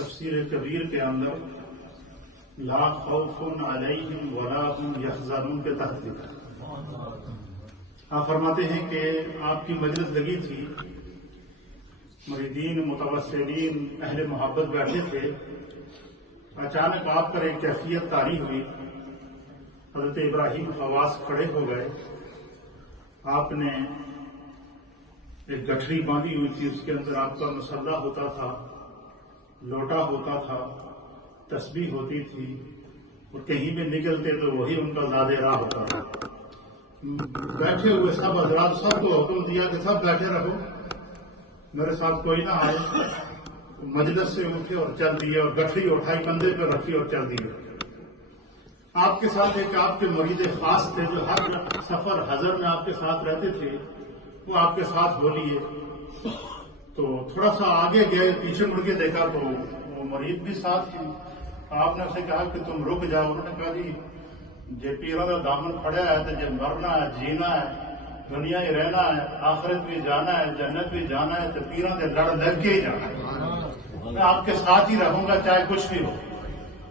تفسیر کبیر کے اندر لا خوف علیہم ولا هم یحزنون کے تحت لکھا ہے۔ آپ فرماتے ہیں کہ آپ کی مجلس لگی تھی، مریدین متوسلین اہل محبت بیٹھے تھے، اچانک آپ پر ایک کیفیت طاری ہوئی، حضرت ابراہیم خواص کھڑے ہو گئے، آپ نے ایک گٹھری باندھی ہوئی تھی، اس کے اندر آپ کا مسلح ہوتا تھا، لوٹا ہوتا تھا، تسبیح ہوتی تھی، اور کہیں بھی نکلتے تو وہی ان کا زاد راہ ہوتا تھا۔ بیٹھے ہوئے سب حضرات سب کو حکم دیا کہ سب بیٹھے رہو، میرے ساتھ کوئی نہ آئے۔ مجلس سے اٹھے اور چل دیے، اور گٹھری اٹھائی، کندھے پہ رکھی اور چل دیے۔ آپ کے ساتھ ایک آپ کے مرید خاص تھے جو ہر سفر حضر میں آپ کے ساتھ رہتے تھے، وہ آپ کے ساتھ ہو لیے۔ تو تھوڑا سا آگے گئے، پیچھے مڑ کے دیکھا تو وہ مرید بھی ساتھ تھی۔ آپ نے اسے کہا کہ تم رک جاؤ۔ انہوں نے کہا جی پیروں کا دامن پڑا ہے تو جب مرنا ہے، جینا ہے، دنیا ہی رہنا ہے، آخرت بھی جانا ہے، جنت بھی جانا ہے، تو پیروں سے لڑ لگ کے ہی جانا ہے، میں آپ کے ساتھ ہی رہوں گا چاہے کچھ بھی ہو۔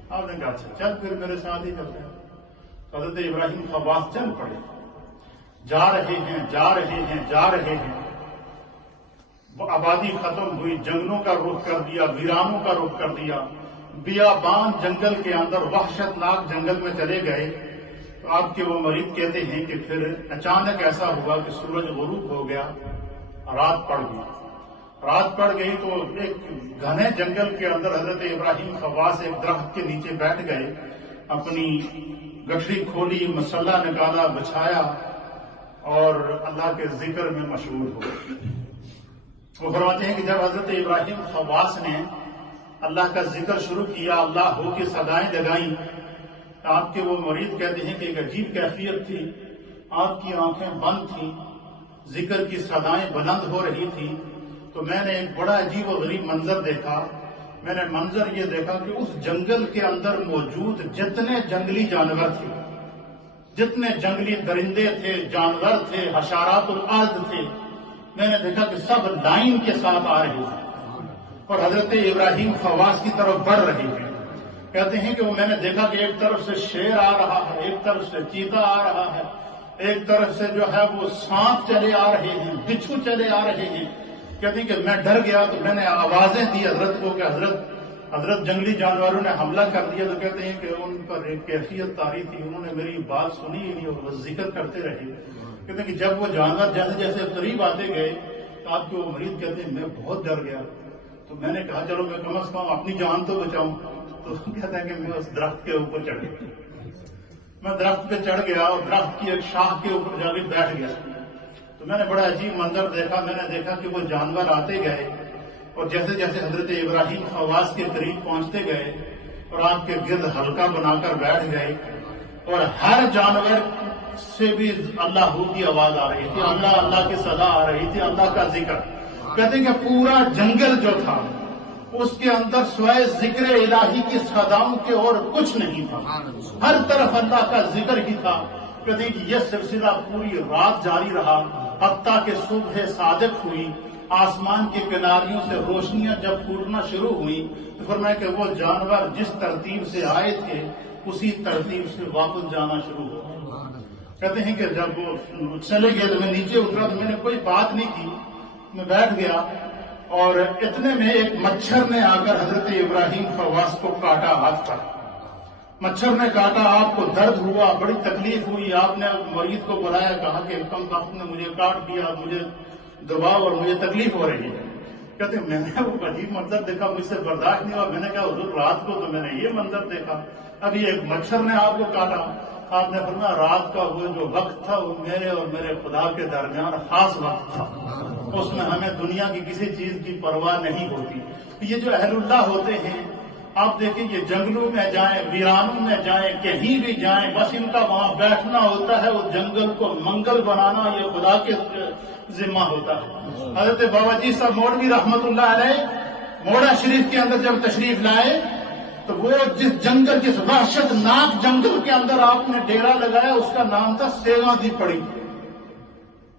آپ نے کہا اچھا چل پھر میرے ساتھ ہی چلتے ہیں۔ حضرت ابراہیم خواص چل پڑے، جا رہے ہیں جا رہے ہیں جا رہے ہیں۔ وہ آبادی ختم ہوئی، جنگلوں کا رخ کر دیا، ویرانوں کا رخ کر دیا، بیابان جنگل کے اندر وحشت ناک جنگل میں چلے گئے۔ تو آپ کے وہ مرید کہتے ہیں کہ پھر اچانک ایسا ہوا کہ سورج غروب ہو گیا، رات پڑ گئی۔ رات پڑ گئی تو ایک گھنے جنگل کے اندر حضرت ابراہیم خواص ایک درخت کے نیچے بیٹھ گئے، اپنی گٹھری کھولی، مسلح نکالا، بچھایا، اور اللہ کے ذکر میں مشغول ہو گئے۔ وہ فرماتے ہیں کہ جب حضرت ابراہیم خواص نے اللہ کا ذکر شروع کیا، اللہ ہو کے صدائیں لگائیں، آپ کے وہ مرید کہتے ہیں کہ ایک عجیب کیفیت تھی، آپ کی آنکھیں بند تھیں، ذکر کی صدائیں بلند ہو رہی تھیں۔ تو میں نے ایک بڑا عجیب و غریب منظر دیکھا۔ میں نے منظر یہ دیکھا کہ اس جنگل کے اندر موجود جتنے جنگلی جانور تھے، جتنے جنگلی درندے تھے، جانور تھے، حشرات الارض تھے، میں نے دیکھا کہ سب لائن کے ساتھ آ رہے ہیں اور حضرت ابراہیم خواص کی طرف بڑھ رہے ہیں۔ کہتے ہیں کہ وہ میں نے دیکھا کہ ایک طرف سے شیر آ رہا ہے، ایک طرف سے چیتا آ رہا ہے، ایک طرف سے جو ہے وہ سانپ چلے آ رہے ہیں، بچھو چلے آ رہے ہیں۔ کہتے ہیں کہ میں ڈر گیا تو میں نے آوازیں دی حضرت کو کہ حضرت جنگلی جانوروں نے حملہ کر دیا۔ تو کہتے ہیں کہ ان پر ایک کیفیت طاری تھی، انہوں نے میری بات سنی ہی نہیں اور وہ ذکر کرتے رہے۔ کہتے ہیں کہ جب وہ جانور جیسے جیسے قریب آتے گئے تو آپ کے وہ مرید کہتے ہیں میں بہت ڈر گیا۔ تو میں نے کہا چلو میں کم از کم اپنی جان تو بچاؤں۔ تو کہتا ہے کہ میں اس درخت کے اوپر چڑھ گیا، میں درخت پہ چڑھ گیا اور درخت کی ایک شاخ کے اوپر جا کے بیٹھ گیا۔ تو میں نے بڑا عجیب منظر دیکھا۔ میں نے دیکھا کہ وہ جانور آتے گئے اور جیسے جیسے حضرت ابراہیم خواص کے قریب پہنچتے گئے اور آپ کے گرد حلقہ بنا کر بیٹھ گئے، اور ہر جانور سے بھی اللہ کی آواز آ رہی تھی، اللہ اللہ کی صدا آ رہی تھی، اللہ کا ذکر۔ کہتے ہیں کہ پورا جنگل جو تھا اس کے اندر سوائے ذکر الہی کی صداؤں کے اور کچھ نہیں تھا، ہر طرف اللہ کا ذکر ہی تھا۔ کہتے ہیں کہ یہ سلسلہ پوری رات جاری رہا، حتیٰ کہ صبح صادق ہوئی، آسمان کے کناریوں سے روشنیاں جب پھوٹنا شروع ہوئی تو فرمایا کہ وہ جانور جس ترتیب سے آئے تھے اسی ترتیب سے واپس جانا شروع ہوا۔ کہتے ہیں کہ جب وہ چلے گئے تو میں نیچے اترا تو میں نے کوئی بات نہیں کی، میں بیٹھ گیا، اور اتنے میں ایک مچھر نے آ کر حضرت ابراہیم خواص کو کاٹا ہاتھ پر۔ مچھر نے کاٹا، آپ کو درد ہوا، بڑی تکلیف ہوئی۔ آپ نے مرید کو بلایا، کہا کہ کم وقت نے مجھے کاٹ دیا، مجھے دباؤ اور مجھے تکلیف ہو رہی ہے۔ کہتے ہیں میں نے وہ عجیب منظر دیکھا، مجھ سے برداشت نہیں ہوا۔ میں نے کہا حضور رات کو تو میں نے یہ منظر دیکھا، ابھی ایک مچھر نے آپ کو کاٹا۔ آپ نے فرمایا رات کا وہ جو وقت تھا وہ میرے اور میرے خدا کے درمیان خاص وقت تھا، اس میں ہمیں دنیا کی کسی چیز کی پرواہ نہیں ہوتی۔ یہ جو اہل اللہ ہوتے ہیں، آپ دیکھیں یہ جنگلوں میں جائیں، ویرانوں میں جائیں، کہیں بھی جائیں، بس ان کا وہاں بیٹھنا ہوتا ہے، اس جنگل کو منگل بنانا یہ خدا کے ذمہ ہوتا ہے۔ حضرت بابا جی صاحب مولوی رحمت اللہ علیہ موڑا شریف کے اندر جب تشریف لائے تو وہ جس جنگل، جس وحشت ناک جنگل کے اندر آپ نے ڈیرا لگایا اس کا نام تھا سیواں دی پڑی۔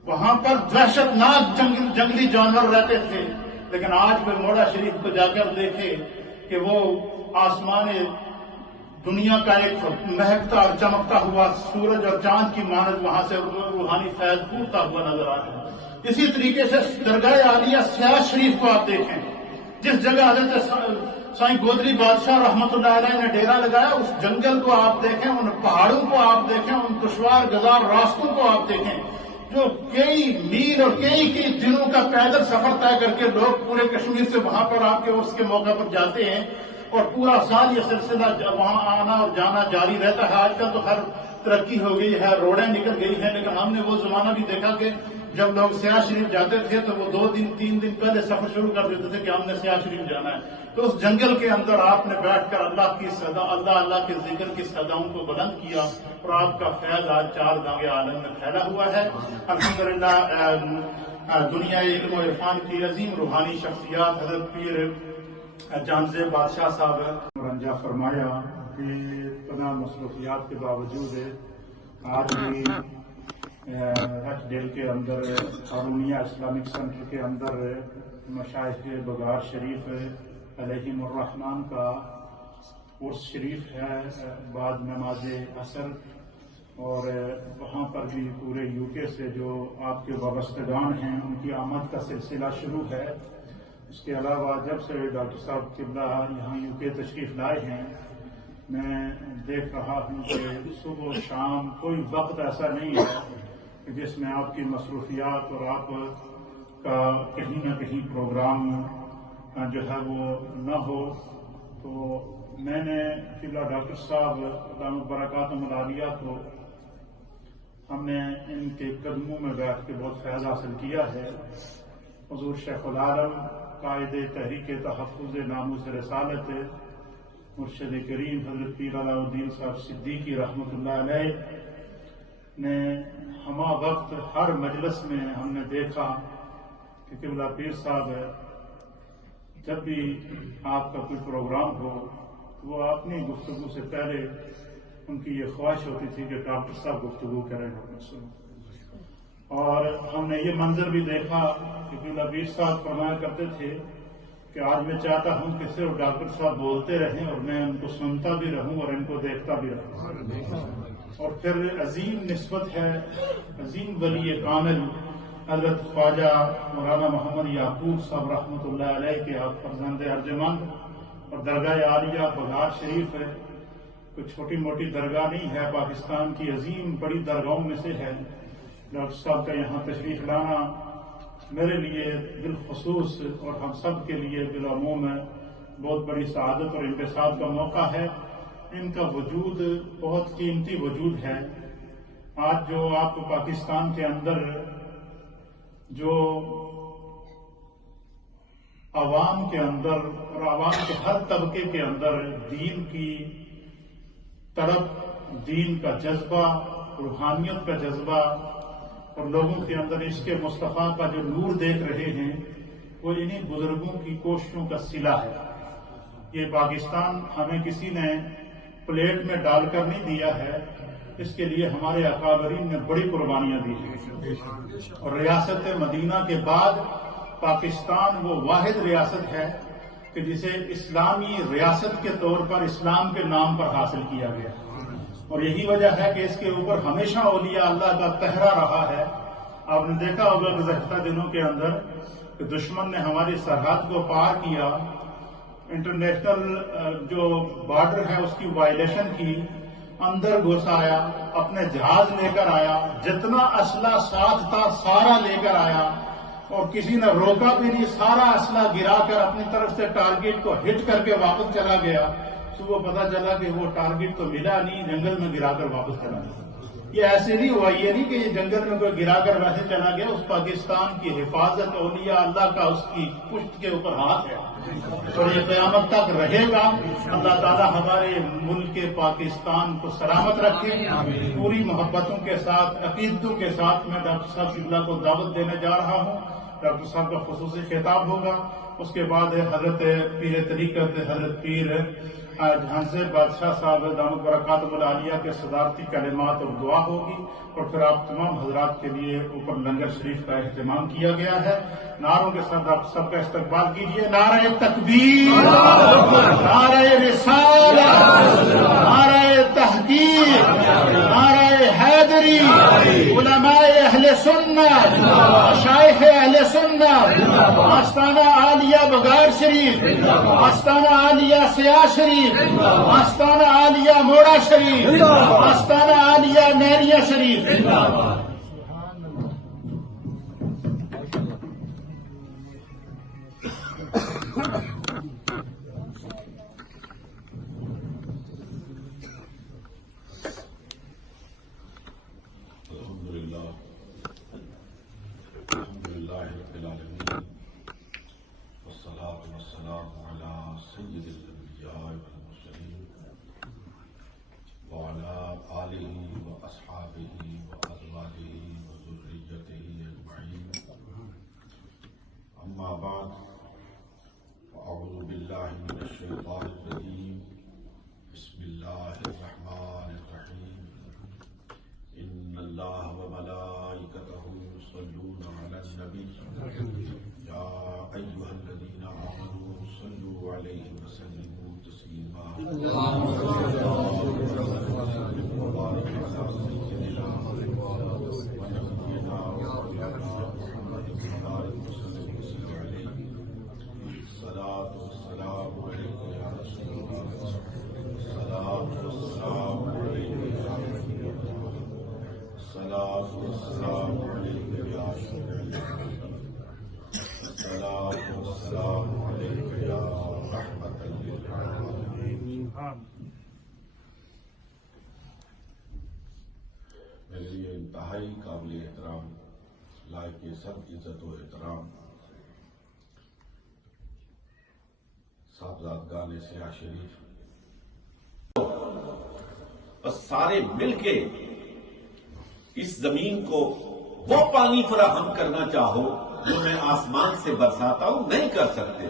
وہاں پر وحشت ناک جنگلی جانور رہتے تھے، لیکن آج پھر موڑا شریف کو جا کر دیکھے کہ وہ آسمان دنیا کا ایک مہکتا اور چمکتا ہوا سورج اور چاند کی مانند وہاں سے روحانی فیض پھوٹتا ہوا نظر آ رہا ہے۔ اسی طریقے سے درگاہ عالیہ سیاح شریف کو آپ دیکھیں، جس جگہ حضرت سائیں گودری بادشاہ رحمت اللہ علیہ نے ڈیرا لگایا، اس جنگل کو آپ دیکھیں، ان پہاڑوں کو آپ دیکھیں، ان دشوار گزار راستوں کو آپ دیکھیں، جو کئی میل اور کئی دنوں کا پیدل سفر طے کر کے لوگ پورے کشمیر سے وہاں پر آپ کے اس کے موقع پر جاتے ہیں، اور پورا سال یہ سلسلہ وہاں آنا اور جانا جاری رہتا ہے۔ آج کل تو ہر ترقی ہو گئی ہے، روڈیں نکل گئی ہیں، لیکن ہم نے وہ زمانہ بھی دیکھا کہ جب لوگ سیاح شریف جاتے تھے تو وہ 2 دن 3 دن پہلے سفر شروع کر دیتے تھے کہ ہم نے سیاح شریف جانا ہے۔ تو اس جنگل کے اندر آپ نے بیٹھ کر اللہ کی صدا، اللہ کے ذکر کی صداؤں کو بلند کیا، اور آپ کا فیض آج 4 دانگے عالم میں پھیلا ہوا ہے۔ الحمدللہ دنیا علم و عرفان کی عظیم روحانی شخصیات حضرت پیر جانزیب بادشاہ صاحب رنجا فرمایا کہ تمام مصروفیات کے باوجود آج بھی ایچ ڈیل کے اندر ہارونیہ اسلامک سینٹر کے اندر مشائخ بغار شریف علیہم الرحمن کا عرس شریف ہے بعد نماز عصر، اور وہاں پر بھی پورے یو کے سے جو آپ کے وابستگان ہیں ان کی آمد کا سلسلہ شروع ہے۔ اس کے علاوہ جب سے ڈاکٹر صاحب قبلہ یہاں یو کے تشریف لائے ہیں، میں دیکھ رہا ہوں کہ صبح و شام کوئی وقت ایسا نہیں ہے کہ جس میں آپ کی مصروفیات اور آپ کا کہیں نہ کہیں پروگرام جو ہے وہ نہ ہو۔ تو میں نے قبلہ ڈاکٹر صاحب دامت برکاتہم العالیہ کو، ہم نے ان کے قدموں میں بیٹھ کے بہت فیض حاصل کیا ہے۔ حضور شیخ العالم قائد تحریک تحفظ ناموس رسالت مرشد کریم حضرت پیر علاء الدین صاحب صدیقی رحمۃ اللہ علیہ نے ہمہ وقت ہر مجلس میں ہم نے دیکھا کہ قبلہ پیر صاحب جب بھی آپ کا کوئی پروگرام ہو وہ اپنی گفتگو سے پہلے ان کی یہ خواہش ہوتی تھی کہ ڈاکٹر صاحب گفتگو کریں اور ہم نے یہ منظر بھی دیکھا کہ قبلہ پیر صاحب فرمایا کرتے تھے کہ آج میں چاہتا ہوں کہ صرف ڈاکٹر صاحب بولتے رہیں اور میں ان کو سنتا بھی رہوں اور ان کو دیکھتا بھی رہوں۔ اور پھر عظیم نسبت ہے عظیم ولی کامل حضرت خواجہ مولانا محمد یعقوب صاحب رحمۃ اللہ علیہ کے آپ فرزند ارجمند، اور درگاہ عالیہ بغار شریف ہے، کوئی چھوٹی موٹی درگاہ نہیں ہے، پاکستان کی عظیم بڑی درگاہوں میں سے ہے۔ ڈاکٹر صاحب کا یہاں تشریف لانا میرے لیے بالخصوص اور ہم سب کے لیے بالعموم بہت بڑی سعادت اور انبساط کا موقع ہے۔ ان کا وجود بہت قیمتی وجود ہے۔ آج جو آپ کو پاکستان کے اندر جو عوام کے اندر اور عوام کے ہر طبقے کے اندر دین کی طرف، دین کا جذبہ، روحانیت کا جذبہ اور لوگوں کے اندر عشق مصطفیٰ کا جو نور دیکھ رہے ہیں وہ انہی بزرگوں کی کوششوں کا صلہ ہے۔ یہ پاکستان ہمیں کسی نے پلیٹ میں ڈال کر نہیں دیا ہے، اس کے لیے ہمارے اکابرین نے بڑی قربانیاں دی ہیں، اور ریاست مدینہ کے بعد پاکستان وہ واحد ریاست ہے کہ جسے اسلامی ریاست کے طور پر اسلام کے نام پر حاصل کیا گیا، اور یہی وجہ ہے کہ اس کے اوپر ہمیشہ اولیاء اللہ کا پہرا رہا ہے۔ آپ نے دیکھا ہوگا گزشتہ دنوں کے اندر کہ دشمن نے ہماری سرحد کو پار کیا، انٹرنیشنل جو بارڈر ہے اس کی وائلیشن کی، اندر گھس آیا، اپنے جہاز لے کر آیا، جتنا اسلحہ ساتھ تھا سارا لے کر آیا، اور کسی نے روکا بھی نہیں، سارا اسلحہ گرا کر اپنی طرف سے ٹارگیٹ کو ہٹ کر کے واپس چلا گیا۔ صبح پتا چلا کہ وہ ٹارگیٹ تو ملا نہیں، جنگل میں گرا کر واپس چلا گیا۔ یہ ایسے نہیں ہوا، یہ نہیں کہ یہ جنگل میں کوئی گرا کر ویسے چلا گیا، اس پاکستان کی حفاظت اولیاء اللہ کا اس کی پشت کے اوپر ہاتھ ہے، اور یہ قیامت تک رہے گا۔ اللہ تعالی ہمارے ملک پاکستان کو سلامت رکھے۔ پوری محبتوں کے ساتھ، عقیدتوں کے ساتھ میں ڈاکٹر صاحب قبلہ کو دعوت دینے جا رہا ہوں۔ ڈاکٹر صاحب کا خصوصی خطاب ہوگا، اس کے بعد حضرت پیر طریقت حضرت پیر جانزیب بادشاہ صاحب دامت برکاتہم العالیہ کے صدارتی کلمات اور دعا ہوگی، اور پھر آپ تمام حضرات کے لیے اوپر لنگر شریف کا اہتمام کیا گیا ہے۔ نعروں کے ساتھ آپ سب کا استقبال کیجیے۔ نعرہ تکبیر، آستانہ عالیہ بگار شریف، آستانہ عالیہ سیاہ شریف، آستانہ عالیہ موڑا شریف، آستانہ عالیہ نیریا شریف۔ أما بعد فأعوذ بالله من الشيطان الرجيم بسم الله الرحمن الرحيم إن الله وملائكته يصلون على النبي يا أيها الذين آمنوا صلوا عليه وسلموا تسليما اللهم صل وسلم وبارك على سيدنا ونبينا ومولانا محمد وبارك وسلم عليه الصلاة والسلام عليك يا رسول الله الصلاة والسلام عليك يا حبيب الله الصلاة والسلام عليك يا شفيع العالمين الصلاة والسلام عليك يا رحمة للعالمين میرے لیے انتہائی قابل احترام لائق سب عزت و احترام صاحبزادگان سیاہ شریف، بس سارے مل کے اس زمین کو وہ پانی فراہم کرنا چاہو جو میں آسمان سے برساتا ہوں، نہیں کر سکتے۔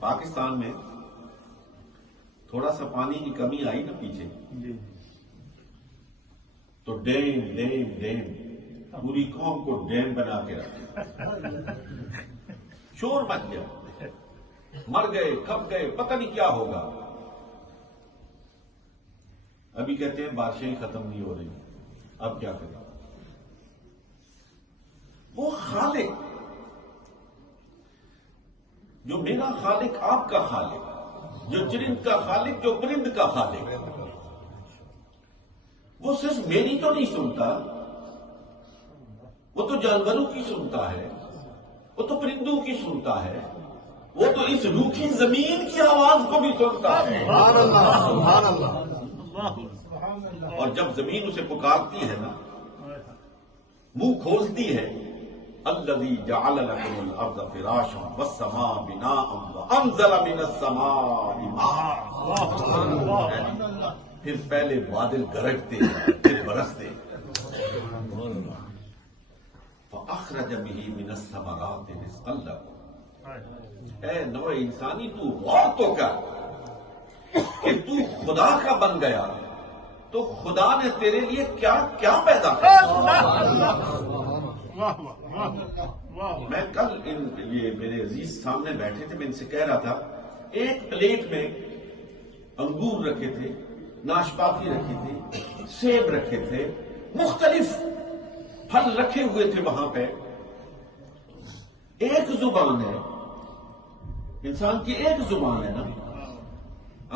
پاکستان میں تھوڑا سا پانی کی کمی آئی نا پیچھے، تو ڈیم ڈیم ڈیم، پوری قوم کو ڈیم بنا کے رکھا، شور مچ گیا، مر گئے کب گئے پتہ نہیں کیا ہوگا۔ ابھی کہتے ہیں بارشیں ختم نہیں ہو رہی، اب کیا کریں؟ وہ خالق جو میرا خالق، آپ کا خالق، جو چرند کا خالق، جو پرند کا خالق، وہ صرف میری تو نہیں سنتا، وہ تو جانوروں کی سنتا ہے، وہ تو پرندوں کی سنتا ہے، وہ تو اس روکھی زمین کی آواز کو بھی سنتا ہے۔ سبحان اللہ۔ اور جب زمین اسے پکارتی ہے نا، منہ کھولتی ہے، الذی جعل لکم الارض فراشا والسماء بناء وانزل من السماء ماء، پھر پہلے بادل گرجتے پھر برستے، فاخرج به من الثمرات رزقا لکم۔ اے نوع انسانی، تو غور تو کر کہ تو خدا کا بن گیا تو خدا نے تیرے لیے کیا کیا پیدا کیا۔ میں کل یہ میرے عزیز سامنے بیٹھے تھے، میں ان سے کہہ رہا تھا، ایک پلیٹ میں انگور رکھے تھے، ناشپاتی رکھی تھی، سیب رکھے تھے، مختلف پھل رکھے ہوئے تھے وہاں پہ۔ ایک زبان ہے انسان کی، ایک زبان ہے نا،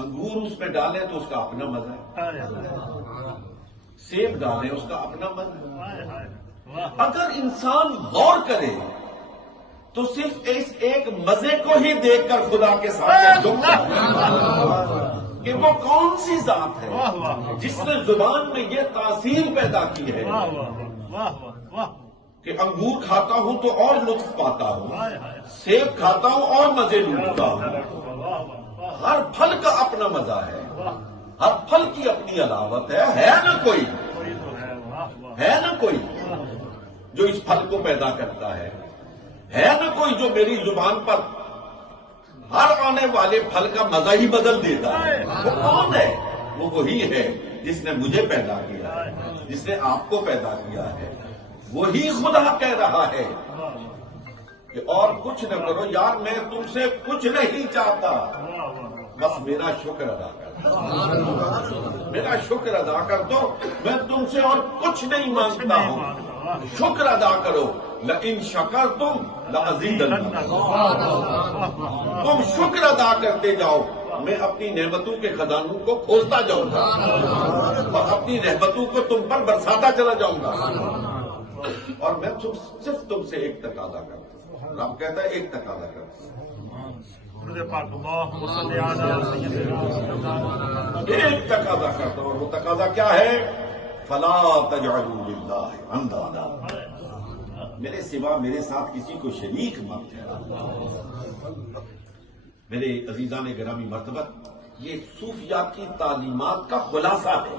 انگور اس میں ڈالیں تو اس کا اپنا مزہ ہے، سیب ڈالیں اس کا اپنا مزہ ہے۔ اگر انسان غور کرے تو صرف اس ایک مزے کو ہی دیکھ کر خدا کے سامنے جھکتا ہے کہ وہ کون سی ذات ہے جس نے زبان میں یہ تاثیر پیدا کی ہے کہ انگور کھاتا ہوں تو اور لطف پاتا ہوں، سیب کھاتا ہوں اور مزے لوٹتا ہوں۔ ہر پھل کا اپنا مزہ ہے، ہر پھل کی اپنی علاوت ہے نا کوئی، ہے نا کوئی جو اس پھل کو پیدا کرتا ہے نا کوئی جو میری زبان پر ہر آنے والے پھل کا مزہ ہی بدل دیتا ہے۔ وہ کون ہے؟ وہ وہی ہے جس نے مجھے پیدا کیا ہے، جس نے آپ کو پیدا کیا ہے۔ وہی خدا کہہ رہا ہے کہ اور کچھ نہ کرو یار، میں تم سے کچھ نہیں چاہتا، بس میرا شکر ادا کر، میرا شکر ادا کر دو، میں تم سے اور کچھ نہیں مانگتا ہوں۔ شکر ادا کرو لئن شکرتم لأزیدنکم، تم شکر ادا کرتے جاؤ، میں اپنی نعمتوں کے خزانوں کو کھولتا جاؤں گا اور اپنی رحمتوں کو تم پر برساتا چلا جاؤں گا۔ اور میں صرف تم سے ایک تقاضا کرتا ہوں، رب کہتا ہے ایک تقاضا کرتا ہوں، ایک تقاضا کرتا ہوں، اور وہ تقاضا کیا ہے؟ فلا تجعلوا للہ اندادا، میرے سوا میرے ساتھ کسی کو شریک مت ٹھہراؤ۔ میرے عزیزان گرامی مرتبت، یہ صوفیات کی تعلیمات کا خلاصہ ہے۔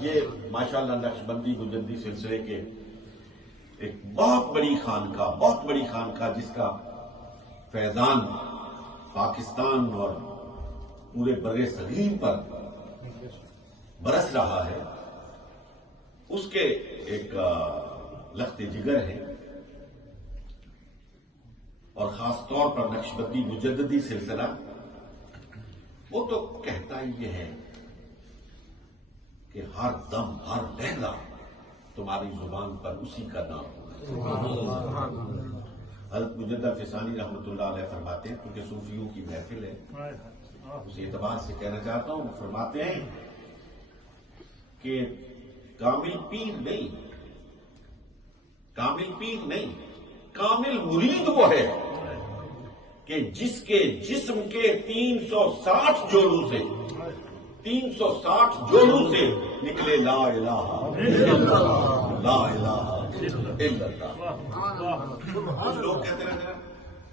یہ ماشاءاللہ نقشبندی مجددی سلسلے کے ایک بہت بڑی خانقاہ جس کا فیضان پاکستان اور پورے بر صغیر پر برس رہا ہے، اس کے ایک لخت جگر ہے، اور خاص طور پر نقشبندی مجددی سلسلہ وہ تو کہتا ہی یہ ہے کہ ہر دم ہر لہجہ تمہاری زبان پر اسی کا نام ہوگا۔ حضرت مجدد فسانی رحمۃ اللہ علیہ فرماتے ہیں، کیونکہ صوفیوں کی محفل ہے اس اعتبار سے کہنا چاہتا ہوں، فرماتے ہیں کہ کامل پیر نہیں، کامل مرید وہ ہے کہ جس کے جسم کے 360 جوڑوں سے نکلے لا الہ الا اللہ۔ کچھ لوگ کہتے رہتے ہیں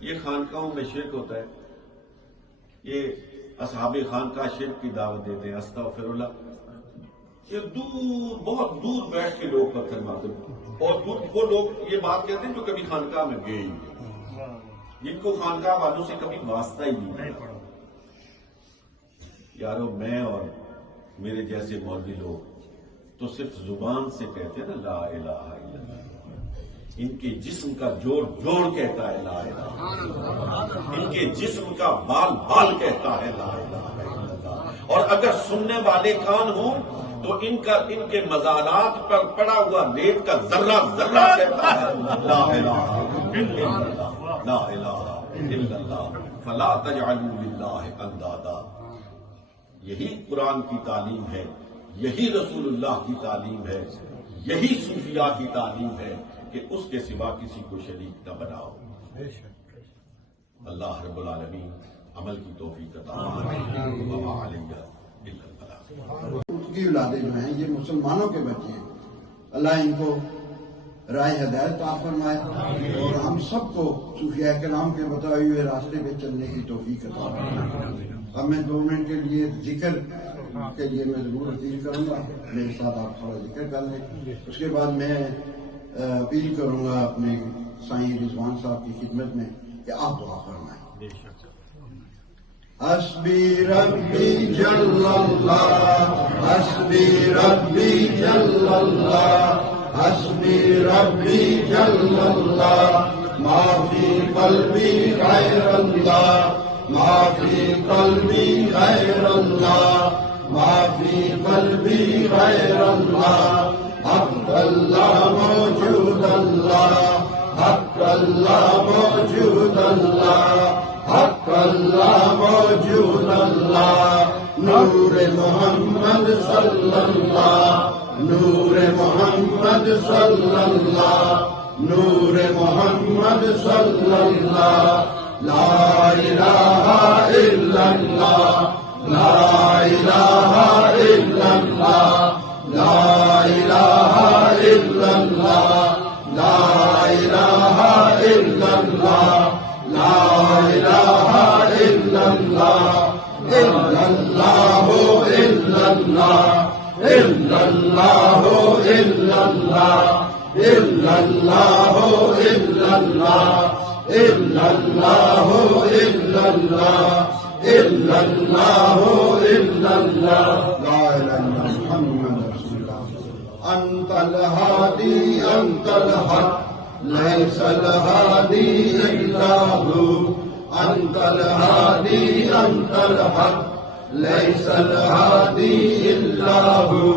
یہ خانقاہوں میں شرک ہوتا ہے، یہ اصحاب خانقاہ شرک کی دعوت دیتے ہیں، استغفر اللہ۔ یہ بہت دور بیٹھ کے لوگ پتھر مارتے ہیں، اور وہ لوگ یہ بات کہتے ہیں جو کبھی خانقاہ میں گئے ہی نہیں، جن کو خانقاہ والوں سے کبھی واسطہ ہی نہیں پڑا۔ یارو، میں اور میرے جیسے مولوی لوگ تو صرف زبان سے کہتے ہیں نا لا الہ الا اللہ، ان کے جسم کا جوڑ کہتا ہے لا الہ الا اللہ، ان کے جسم کا بال کہتا ہے لا الہ الا اللہ، اور اگر سننے والے کان ہوں تو ان کے مزارات پر پڑا ہوا ریت کا ذرہ کہتا ہے لا الہ الا اللہ، لا الہ الا اللہ، فلا تجعلوا للہ اندادا۔ یہی قرآن کی تعلیم ہے، یہی رسول اللہ کی تعلیم ہے، یہی صوفیاء کی تعلیم ہے کہ اس کے سوا کسی کو شریک نہ بناؤ۔ اللہ رب العالمین عمل کی توفیق عطا فرمائے، وما علیہ الا البلاغ۔ کی اولادیں جو ہیں یہ مسلمانوں کے بچے ہیں، اللہ ان کو راہ ہدایت عطا فرمائے اور ہم سب کو صوفیاء کرام کے بتائے ہوئے راستے پہ چلنے کی توفیق عطا فرمائے۔ اب میں 2 منٹ کے لیے ذکر کے لیے میں ضرور اپیل کروں گا، میرے ساتھ آپ تھوڑا ذکر کر لیں، اس کے بعد میں اپیل کروں گا اپنے سائیں رضوان صاحب کی خدمت میں کہ آپ دعا فرمائیں۔ حسبی ربی جل اللہ، حسبی ربی جل اللہ، حسبی ربی جل اللہ، ما فی قلبی غیر اللہ، ما فی قلبی غیر اللہ، ما فی قلبی غیر اللہ، حق اللہ موجود اللہ، حق اللہ موجود اللہ، حق اللہ موجود اللہ، نور محمد صلی اللہ، نور محمد صلی اللہ، نور محمد صلی اللہ، لا الہ الا اللہ، لا الہ الا اللہ، لا الہ الا اللہ، لا الہ الا اللہ، لا الہ الا اللہ، الا اللہ الا اللہ، الا اللہ الا اللہ، الا اللہ الا اللہ، الا اللہ الا اللہ، الا اللہ الا اللہ، لا الہ الا محمد رسول اللہ۔ انت الہادی انت الحق، لیس الہادی الا ہو، انت الہادی انت الحق، لیس الہادی الا ہو،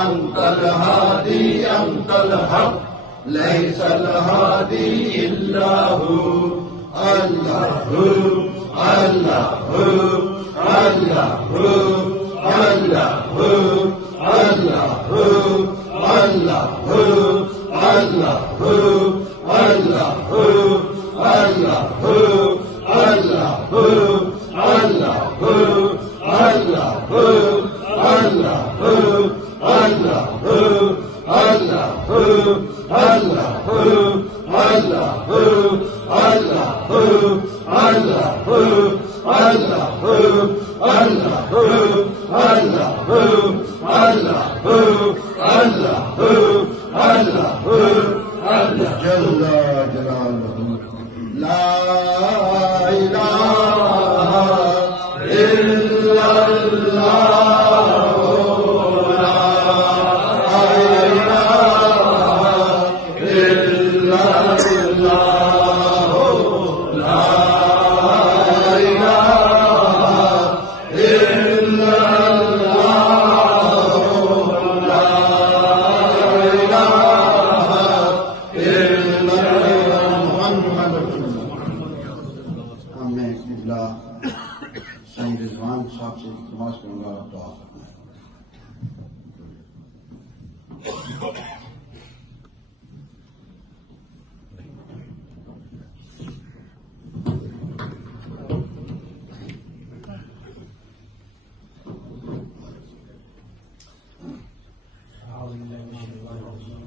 انت الہادی انت الحق، ليس الهادي إلا هو. الله الله الله الله الله جل جلاله لا إله إلا الله لا إله إلا الله لا إله إلا الله لا إله إلا محمد رسول اللہ. میں قبلہ سید رضوان صاحب سے التماس کروں گا دعا کرنا.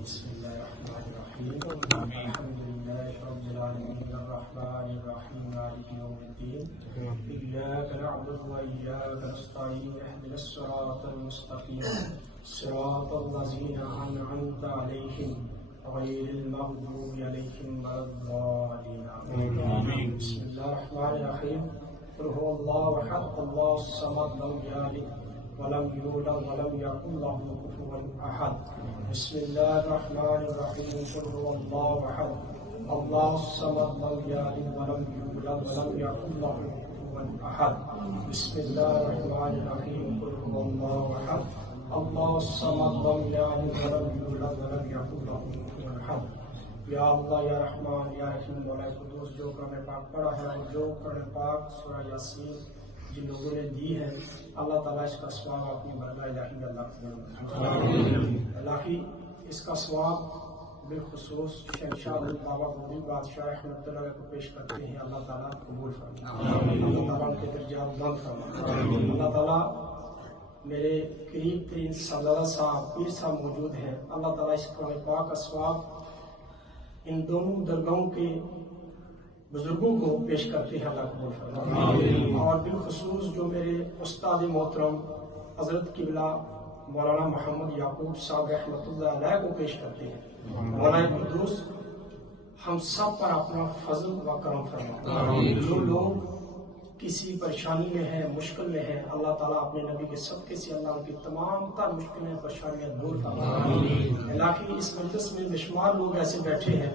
بسم الله الرحمن الرحيم. الحمد لله رب العالمين الرحمن الرحيم مالك يوم الدين. إياك نعبد وإياك نستعين اهدنا الصراط المستقيم صراط الذين أنعمت عليهم غير المغضوب عليهم ولا الضالين. آمين. بسم الله الرحمن الرحيم. قل هو الله أحد الله الصمد لم يلد ولم يولد ولم يكن له كفوا أحد. بسم الله الرحمن الرحيم. قل هو الله أحد الله الصمد لم يلد ولم يولد ولم يكن له كفوا أحد. بسم الله الرحمن الرحيم. قل هو الله أحد الله الصمد لم يلد ولم يولد ولم يكن له كفوا أحد. یا اللہ یا رحمان یا رحیم مولا قدوس، جو قرآن پاک پڑھا ہے اور جو قرآن پاک سورہ یاسین جن لوگوں نے دی ہے، اللہ تعالیٰ اس کا ثواب اپنی بردائے الہی اللہ الہی اس کا ثواب بالخصوص شہنشاہ بابا غوری بادشاہ رحمۃ اللہ کو پیش کرتے ہیں. اللہ تعالیٰ قبول فرمائے، اللہ تعالیٰ کے درجات بلند فرمائے. اللہ تعالیٰ میرے قریب ترین صاحبزادہ صاحب پیر صاحب موجود ہیں، اللہ تعالیٰ اس قرآن پاک کا ثواب ان دونوں درگاہوں کے بزرگوں کو پیش کرتے ہیں. اللہ قبول فرمائے. اور بالخصوص جو میرے استاد محترم حضرت قبلہ مولانا محمد یعقوب صاحب رحمۃ اللہ علیہ کو پیش کرتے ہیں. مولانا قدوس ہم سب پر اپنا فضل و کرم فرمائے. جو لوگ کسی پریشانی میں ہے، مشکل میں ہے، اللہ تعالیٰ اپنے نبی کے صدقے سے اللہ ان کی تمام تر مشکلیں پریشانیاں دور فرمائے. الہی اس مجلس میں بشمار لوگ ایسے بیٹھے ہیں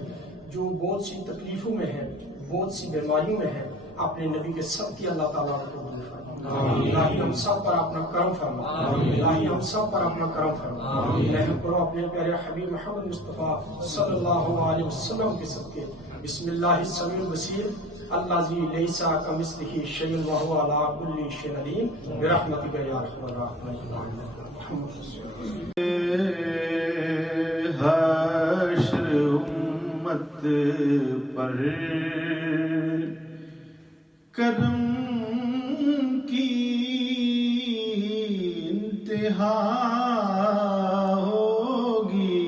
جو بہت سی تکلیفوں میں ہیں، بہت سی بیماریوں میں ہیں، اپنے نبی کے صدقے اللہ تعالیٰ کو دور فرمائے. الہی ہم سب پر اپنا کرم فرما. الہی ہم سب پر اپنا کرم فرما. رحم کرو اپنے پیارے حبیب محمد مصطفیٰ صلی اللہ علیہ وسلم کے صدقے. بسم اللہ السمیع البصیر الذی لیس کمثلہ شیء وہو علی کل شیء علیم برحمتک یا ارحم الراحمین. حشر امت پر کرم کی انتہا ہوگی.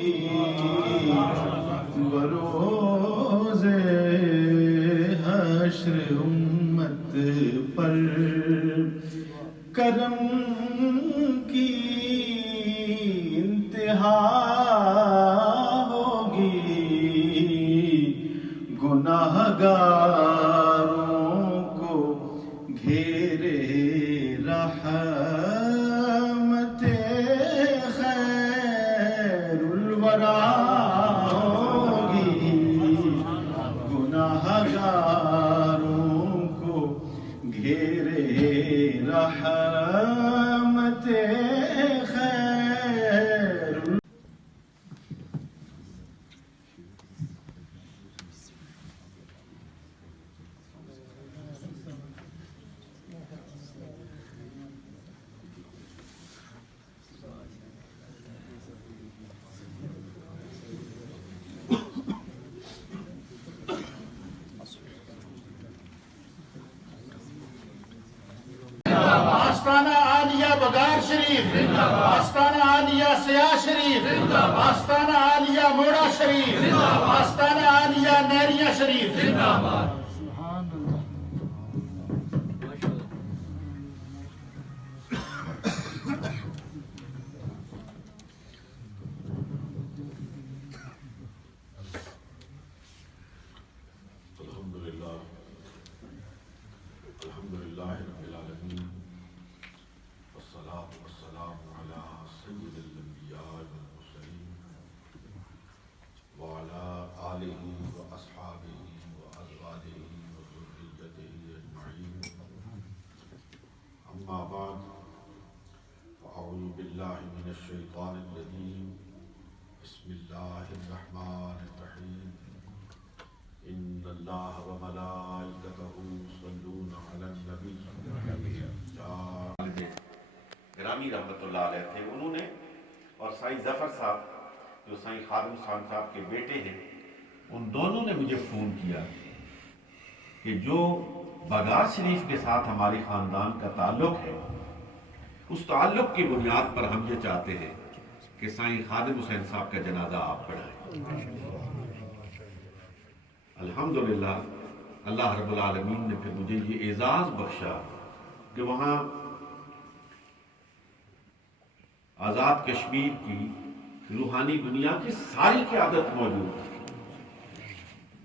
بروز حشر امت پر کرم کی انتہا ہوگی. گناہگاروں کو گھیرے رحمت خیر الورا ہوگی. گناہگاروں کو گھیرے رحمت خیر شریف آستانہ عالیہ سیاہ شریف آستانہ عالیہ موڑا شریف آستانہ عالیہ نیریہ شریف الحمدللہ رب العالمین والصلاة والسلام علی سید الانبیاء والمرسلین وعلی آلہ واصحابہ وازواجہ وذریتہ اجمعین اما بعد فاعوذ باللہ من الشیطان الرجیم بسم اللہ الرحمن الرحیم ان اللہ وملائکتہ یصلون علی النبی گرامی رحمت اللہ علیہ تھے انہوں نے، اور سائیں ظفر صاحب جو سائیں خادم صاحب کے بیٹے ہیں، ان دونوں نے مجھے فون کیا کہ جو بغداد شریف کے ساتھ ہماری خاندان کا تعلق ہے، اس تعلق کی بنیاد پر ہم یہ چاہتے ہیں کہ سائیں خادم حسین صاحب کا جنازہ آپ پڑھائیں۔ الحمدللہ اللہ رب العالمین نے پھر مجھے یہ اعزاز بخشا کہ وہاں آزاد کشمیر کی روحانی دنیا کی ساری قیادت موجود تھی،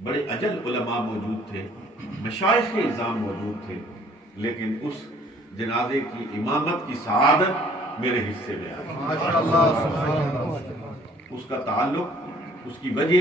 بڑے اجل علماء موجود تھے، مشائخ اعظام موجود تھے، لیکن اس جنازے کی امامت کی سعادت میرے حصے میں آئی۔ اس کا تعلق، اس کی وجہ